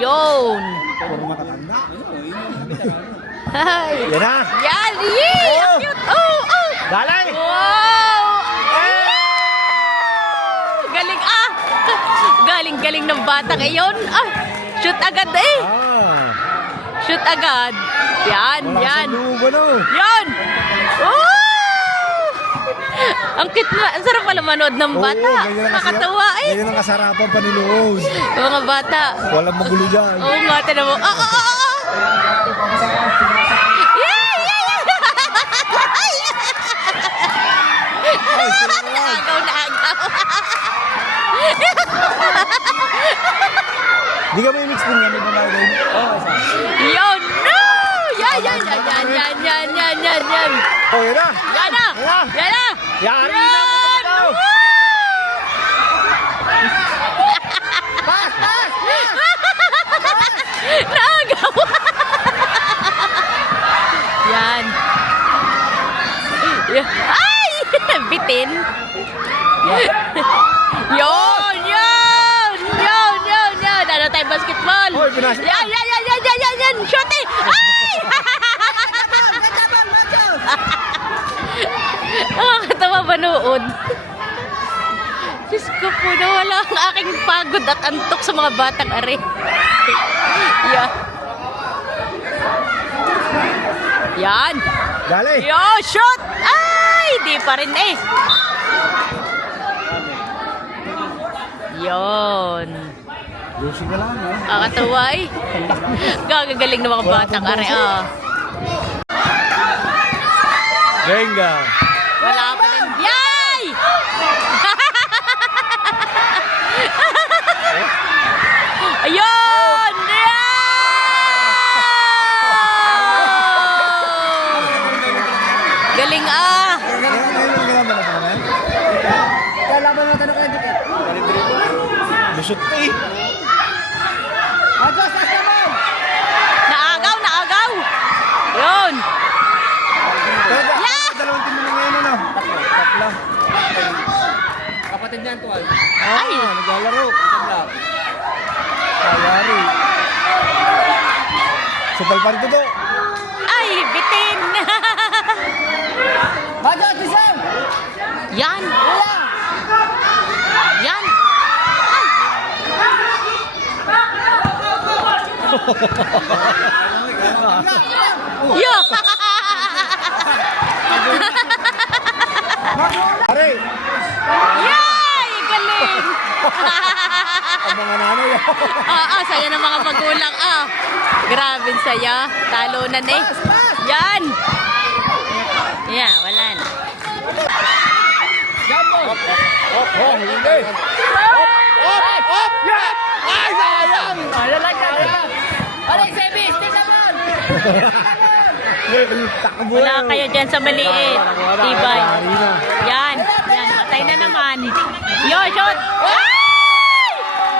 Yun. Puro matatanda. Ay. Yan na. Yan. Yee! Oh. Ang cute. Oh, oh. Dalay! Wow! Galing ah! Galing-galing ng bata ngayon. Ah, shoot agad eh. Shoot agad. Yan, Wala yan. sa lubo na. Yan! Oh! Ang cute na. Ang sarap pala manood ng bata. Nakakatawa eh. Ganyan ang kasarapan pa ni Loon. Mga bata. Walang magulo dyan. Oo nga, tinan mo. Ah, ah, ah, ah! Yay! Yay! Agaw na agaw. Di ka may mix din yan. May babae din. Oo, isa. Yun! No! Yan, yan, yan, yan, yan, yan, yan, yan, yan. Oh, yan na. Yan na! Yan na. Yan na! Yari na mo daw. Pas, pas, pas. Naagaw! Yan. Ay! Bitin. Yun! Yun! Yun! Yun! Yun! Ano tayo basketball? Hoy, binasa. Yan! Yan! Yan! Yan! Yan! Yan! Yan! Shoot eh! Ay! Nakakatawa manood. Diyos ko po, nawala ang aking pagod at antok sa mga batang are. Yeah. Yan. Dali. Yo, shoot! Ay, di pa rin eh. Yon. Lusin ka lang, ha? Nakakatawa eh. Gagagaling ng mga batang are. Ah. Venga. Wala pa din. Yay! Ayun! Galing ah! Kalaban mo tanong kayo dikit. Lusot ka eh. Agos, naman! Naagaw, naagaw! Yun! Yeah! Dalawang team na ngayon, ano? Tatlo. Kapatid niyan, tuwal. Ay! Naglalaro. Sabla. Kayari. Supal pa rin to. Ay, bitin! Bagos, Bisang! Yan! Yan! Yo! Pare, Yay! Galing! ang mga nanay. Saya ng mga magulang ah. Grabe saya. Talunan eh. Yan! Yeah, wala na. Oh, hindi. Op! Yan! Ay, sayang! Alex, Ebis, tig naman! Takbo. Wala kayo dyan sa maliit. Tibay. Marina. Yan. Yan. Patay na naman. Yo, shot! Ay!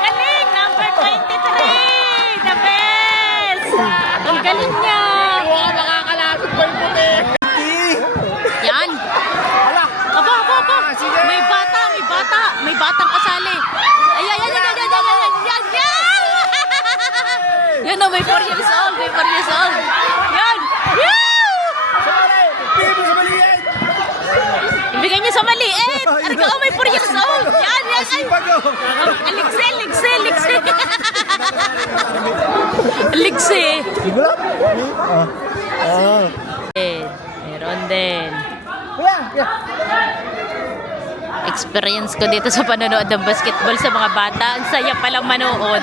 Galing! Number 23! The best! Ang galing niya! Makakalasot pa yung puti. Yan! Aba, aba, aba! May bata! May bata! May batang kasali! Ay, yan, yan, yan, yan, yan, yan, yan, yan, yan! Yan o, may 4 years old! May 4 years old! Yan! Yan! Bigay mo sa maliit. Ibigay niyo sa maliit! Arga, oh, may 4 years old! Yan, yan! Ay! Sipag oh. Aligse, ligse, ligse! Ligse! Siguro? Meron din. Kuya, Experience ko dito sa panonood ng basketball sa mga bata. Ang saya palang manood.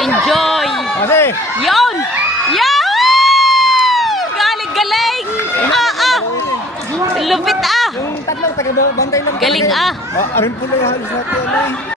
Enjoy! Kasi, Yon! Yan! Galing-galing! Lupit ah! yung tatlong taga-bantay lang. Galing ah! Arin po na yung halos natin.